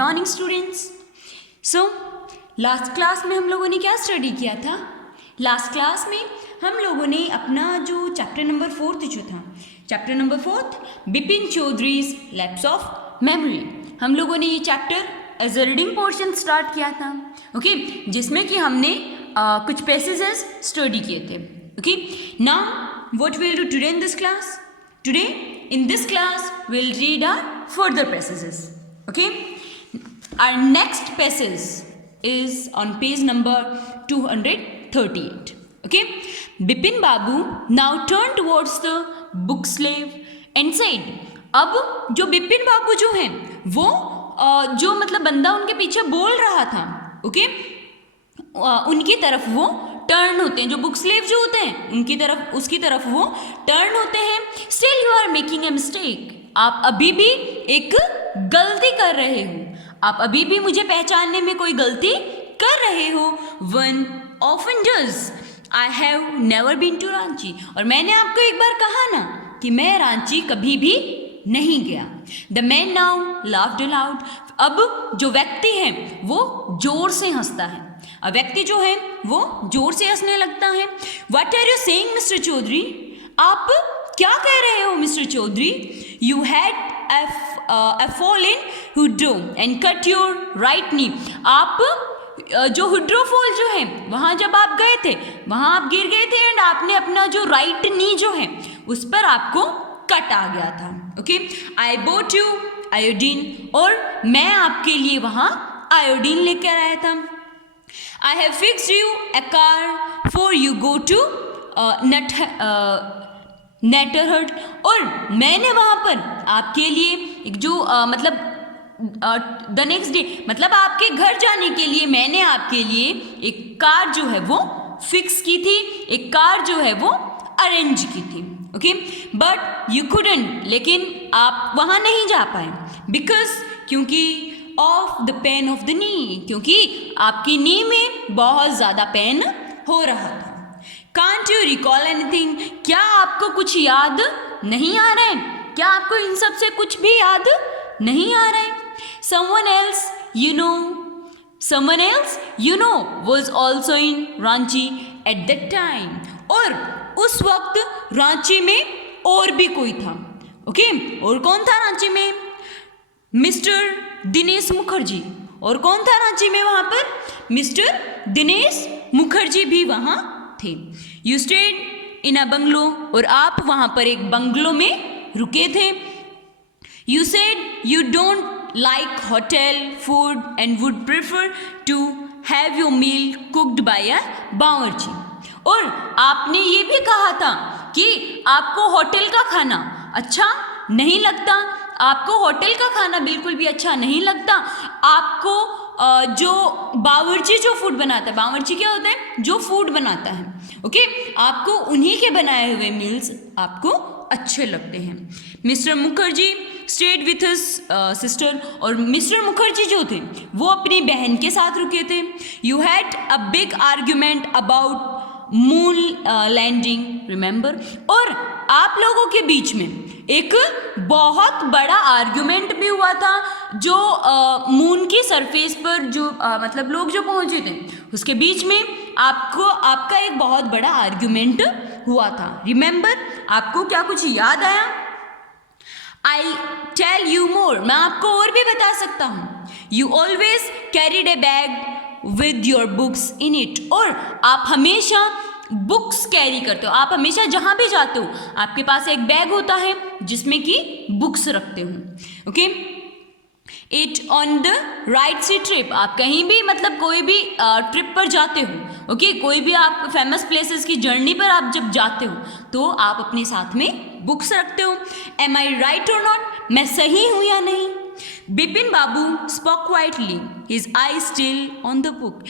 Morning students. So last class में हम लोगों ने क्या स्टडी किया था? लास्ट क्लास में हम लोगों ने अपना जो चैप्टर नंबर 4 जो था, chapter number 4 Bipin Choudhury's lapse of memory, हम लोगों ने ये chapter as a reading portion start किया था। ओके, जिसमें कि हमने कुछ पैसेजेस स्टडी किए थे। Okay, now what will do today in this class? Today in this class we'll read our further passages. Okay, our next passage is on page number 238. Okay, Bipin Babu now turned towards the book slave and said, अब जो बिपिन बाबू जो हैं वो जो मतलब बंदा उनके पीछे बोल रहा था, ओके, उनकी तरफ वो टर्न होते हैं, जो बुक स्लेव जो होते हैं उनकी तरफ, उसकी तरफ वो टर्न होते हैं। Still you are making a mistake, आप अभी भी एक गलती कर रहे हो, आप अभी भी मुझे पहचानने में कोई गलती कर रहे हो। One often does, I have never been to Ranchi, और मैंने आपको एक बार कहा ना कि मैं रांची कभी भी नहीं गया। The man now laughed allowed, अब जो व्यक्ति है वो जोर से हंसता है, अब व्यक्ति जो है वो जोर से हंसने लगता है। What are you saying, mister Choudhury? आप क्या कह रहे हो mister Choudhury? You had a fall in Hudro and cut your right knee. आप जो हुड्रो फॉल जो है वहाँ जब आप गए थे, वहाँ आप गिर गए थे एंड आपने अपना जो राइट नी जो है उस पर आपको कट आ गया था। Okay, I bought you iodine, और मैं आपके लिए वहाँ आयोडीन लेकर आया था। I have fixed you a car for you go to Netterhut, और मैंने वहाँ पर आपके लिए एक जो मतलब द नेक्स्ट डे, मतलब आपके घर जाने के लिए मैंने आपके लिए एक कार जो है वो फिक्स की थी, एक कार जो है वो अरेंज की थी। ओके, बट यू couldn't, लेकिन आप वहाँ नहीं जा पाए, बिकॉज क्योंकि of the pain of the knee, क्योंकि आपकी नी में बहुत ज़्यादा पेन हो रहा था। कांट यू रिकॉल एनीथिंग, क्या आपको कुछ याद नहीं आ रहा है? क्या आपको इन सब से कुछ भी याद नहीं आ रहा है? Someone else you know was also in Ranchi at that time, और उस वक्त रांची में और भी कोई था। ओके, और कौन था रांची में? मिस्टर दिनेश मुखर्जी, और कौन था रांची में वहाँ पर? मिस्टर दिनेश मुखर्जी भी वहाँ थे। You stayed in a bungalow, और आप वहाँ पर एक बंगलो में रुके थे। You said you don't like hotel food and would prefer to have your meal cooked by a बावर्ची, और आपने ये भी कहा था कि आपको होटल का खाना अच्छा नहीं लगता, आपको होटल का खाना बिल्कुल भी अच्छा नहीं लगता, आपको जो बावर्ची जो फूड बनाता है, बावर्ची क्या होता है? जो फूड बनाता है, ओके, आपको उन्हीं के बनाए हुए मील्स आपको अच्छे लगते हैं। Mister Mukherjee stayed with his sister, और मिस्टर मुखर्जी जो थे वो अपनी बहन के साथ रुके थे। You had a big argument about moon landing remember, और आप लोगों के बीच में एक बहुत बड़ा आर्ग्यूमेंट भी हुआ था, जो मून की सरफेस पर जो मतलब लोग जो पहुंचे थे उसके बीच में आपका एक बहुत बड़ा आर्ग्यूमेंट हुआ था। रिमेंबर, आपको क्या कुछ याद आया? आई टेल यू मोर, मैं आपको और भी बता सकता हूँ। You always carried A bag with your books in it, और आप हमेशा बुक्स कैरी करते हो, आप हमेशा जहाँ भी जाते हो आपके पास एक बैग होता है जिसमें कि बुक्स रखते हो। Okay, it on the right sea trip, आप कहीं भी मतलब कोई भी ट्रिप पर जाते हो, ओके, कोई भी आप फेमस प्लेसेस की जर्नी पर आप जब जाते हो तो आप अपने साथ में बुक्स रखते हो। एम आई राइट और नॉट, मैं सही हूँ या नहीं? Bipin babu spoke quietly, his eye still on the book,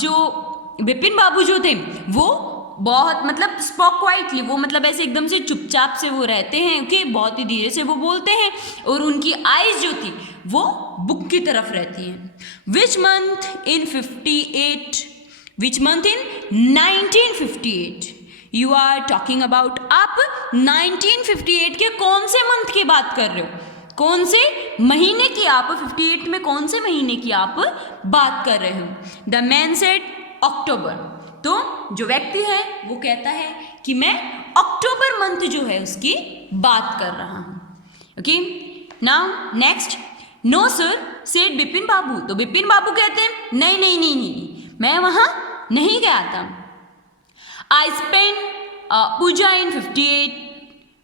जो बिपिन बाबू जो थे वो बहुत मतलब स्पोक क्वाइटली, वो मतलब ऐसे एकदम से चुपचाप से वो रहते हैं, ओके, बहुत ही धीरे से वो बोलते हैं, और उनकी आईज जो थी वो बुक की तरफ रहती हैं। Which month in 58, which month in 1958 you are talking about, आप 1958 के कौन से मंथ की बात कर रहे हो? कौन से महीने की आप 58 में कौन से महीने की आप बात कर रहे हो? द मैन सेड अक्टूबर। तो जो व्यक्ति है वो कहता है कि मैं अक्टूबर मंथ जो है उसकी बात कर रहा हूँ। Okay, now next, no sir said Bipin babu. तो बिपिन बाबू कहते हैं नहीं नहीं नहीं नहीं, मैं वहाँ नहीं गया था। I spend Puja in 58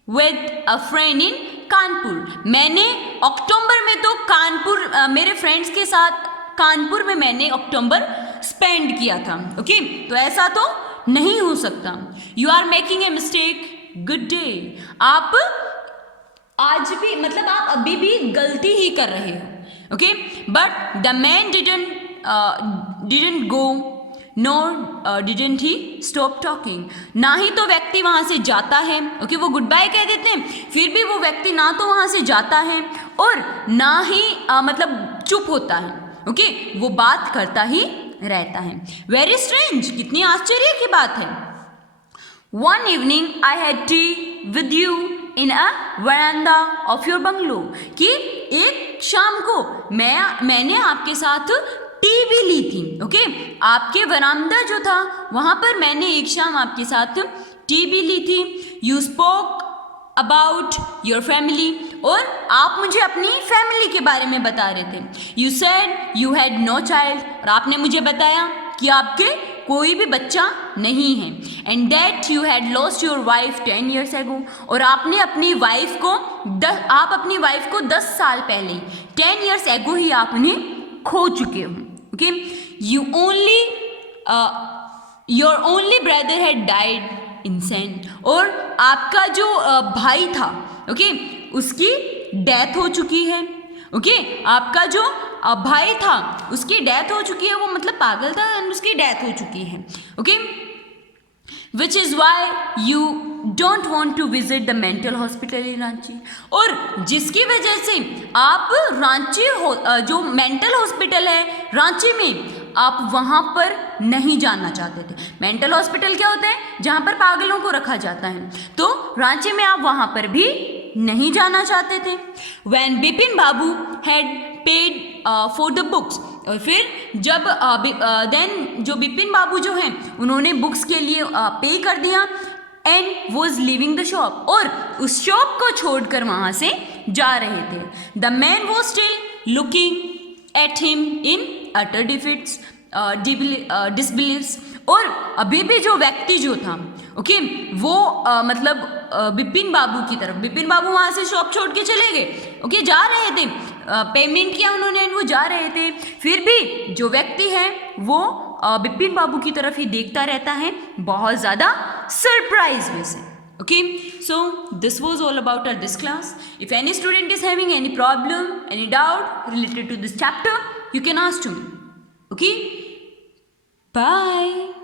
with a friend in Kanpur. मैंने अक्टूबर में तो कानपुर मेरे फ्रेंड्स के साथ कानपुर में मैंने अक्टूबर स्पेंड किया था। ओके, तो ऐसा तो नहीं हो सकता। You are making a mistake, good day. आप आज भी मतलब आप अभी भी गलती ही कर रहे हो। Okay, but the man didn't go NOR didn't he stop talking. ना ही तो व्यक्ति वहाँ से जाता है, ओके, वो गुड बाय कह देते हैं, फिर भी वो व्यक्ति ना तो वहाँ से जाता है और ना ही मतलब चुप होता है। ओके, वो बात करता ही रहता है। वेरी स्ट्रेंज, कितनी आश्चर्य की बात है। One evening I had T with you in a veranda of your bungalow. कि एक शाम को मैंने आपके साथ टी भी ली थी। ओके, आपके वरांडा जो था वहाँ पर मैंने एक शाम आपके साथ टी भी ली थी। You spoke about your family, और आप मुझे अपनी फैमिली के बारे में बता रहे थे। You said you had no child, और आपने मुझे बताया कि आपके कोई भी बच्चा नहीं है। And that you had lost your wife 10 years ago, और आपने अपनी वाइफ को आप अपनी वाइफ को 10 साल पहले 10 years ago ही आप उन्हें खो चुके हो। Okay, your only brother had died infant, और आपका जो भाई था, ओके, उसकी डेथ हो चुकी है। ओके, आपका जो भाई था उसकी डेथ हो चुकी है, वो मतलब पागल था एंड उसकी डेथ हो चुकी है। Okay, which is why you don't want to visit the mental hospital in Ranchi, और जिसकी वजह से आप रांची जो मेंटल हॉस्पिटल है रांची में आप वहाँ पर नहीं जाना चाहते थे। मेंटल हॉस्पिटल क्या होता है? जहाँ पर पागलों को रखा जाता है। तो रांची में आप वहाँ पर भी नहीं जाना चाहते थे। When Bipin Babu had paid for the books, और फिर जब देन जो बिपिन बाबू जो हैं उन्होंने बुक्स के लिए पे कर दिया, and was living the shop, और उस शॉप को छोड़कर वहाँ से जा रहे थे। The man was still looking at him in utter defeats disbelieves, और अभी भी जो व्यक्ति जो था, ओके, वो मतलब बिपिन बाबू की तरफ, बिपिन बाबू वहाँ से शॉप छोड़ के चले गए। ओके, जा रहे थे, पेमेंट किया उन्होंने, वो जा रहे थे, फिर भी जो व्यक्ति है वो बिपिन बाबू की तरफ ही देखता रहता है, बहुत ज़्यादा सरप्राइज में से। Okay, so this was all about this class. If any student is having any problem, any doubt related to this chapter, you can ask to me. Okay, bye.